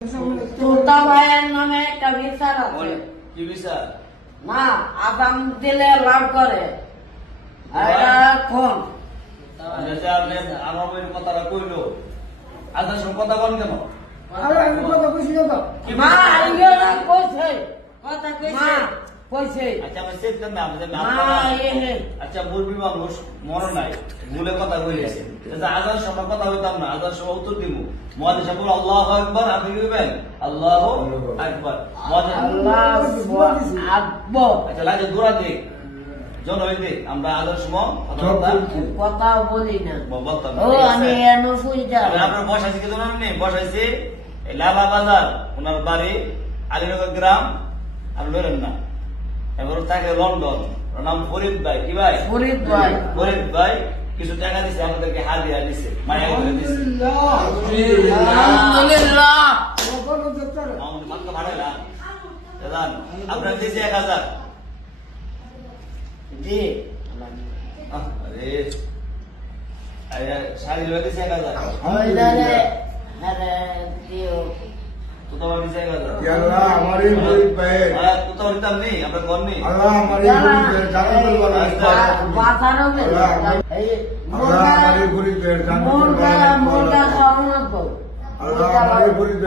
তোতা ভাইয়ের নামে একটা বিচার আছে। কি বিচার? না, আদাম দিলে লাভ করে। এটা কোন আমার বইয়ের কথাটা কইলো আদার সঙ্গে কথা বল কেন? মা ইয়েরা কইছে, মা কইছে। আচ্ছা আমি চেষ্টা না মা এহে আচ্ছা মুরবি মানুষ মর নাই ভুলে কথা কইলেছে আদার সময় কথা হইতাম না আদার সময় উত্তর দিব মুয়াজ্জিন সাহেব বলে আল্লাহু আকবার আপনি কইবেন আল্লাহু আকবার আল্লাহু আকবার। আচ্ছা লাগে দূরা দিক জন হইতে আমরা আদার সময় কথা বলি না। বলতাম ও আমি এনো শুইতা আপনার বসাইছি কি জানেন নি? বসাইছি এই লালা বাজার ওনার বাড়ি আলীনগর গ্রাম আর লড়েন না এবার থাকে লন্ডন ওর নাম ফরিদ ভাই। কি ভাই? ফরিদ ভাই। ফরিদ ভাই কিছু টাকা দিছে আমাদেরকে হাদিয়া দিছে মায়া করে দিছে আলহামদুলিল্লাহ। মামুনি মাত্র ভাড়াইলা দাদান আপনার দিয়েছে 1000 জি আরে আরে শাড়ি লয়ে দিছে 1000 ওইদারে আরে দিও তো তোমার দিছে 1000 या अल्लाह हमारी पूरी पे আর তো তো হইতাম নি আমরা ঘর নেই अल्लाह हमारी पूरी पे जानवर वाला বাতানো মে এই अल्लाह हमारी पूरी पे जानवर মুরগা वाला মুরগা খাওয়ানো তো अल्लाह हमारी पूरी पे